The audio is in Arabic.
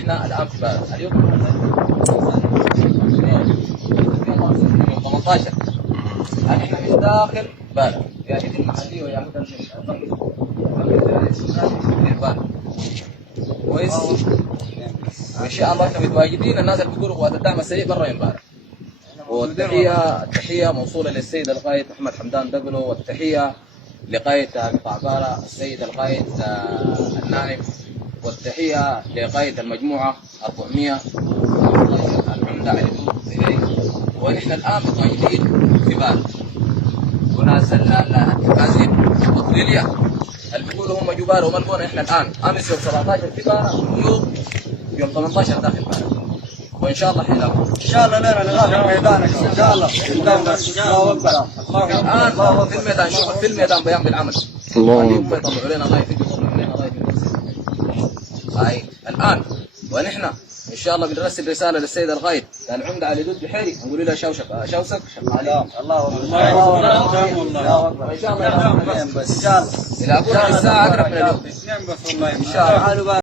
احنا الان في بارد اليوم 18 يعني احنا من داخل بارد يعني المحليه وياخذ البلد كويس. وان شاء الله احنا متواجدين. الناس اللي بيقولوا قوات الدعم السريع برا امبارح. والتحيه موصوله للسيد القائد احمد حمدان دقلو، والتحيه لقائد قطاع بارا السيد القائد النائب، والتحيه لقائد المجموعه 400 العمده علي دود. ونحن الان متواجدين في بارا وناس التكازين التطويليه اللي بيقولوا هم جو بارا وما لقونا. احنا الان امس يوم 17 في بارا ويوم 18 داخل بارا، وان شاء الله حيلاقوا ان شاء الله لنا نغادر ميدانك ان شاء الله. الله اكبر. الان في الميدان، شوف في الميدان بيان بالعمل. الله هم يطلعوا لنا ضيف يطلعوا لنا ضيف هاي الان. ونحن ان شاء الله بنرسل رساله للسيد القائد العمده علي دود بحيري نقول له شوشك شغالين. الله اكبر. ان شاء الله الى اقول الساعه اقرب من اليوم ان شاء الله.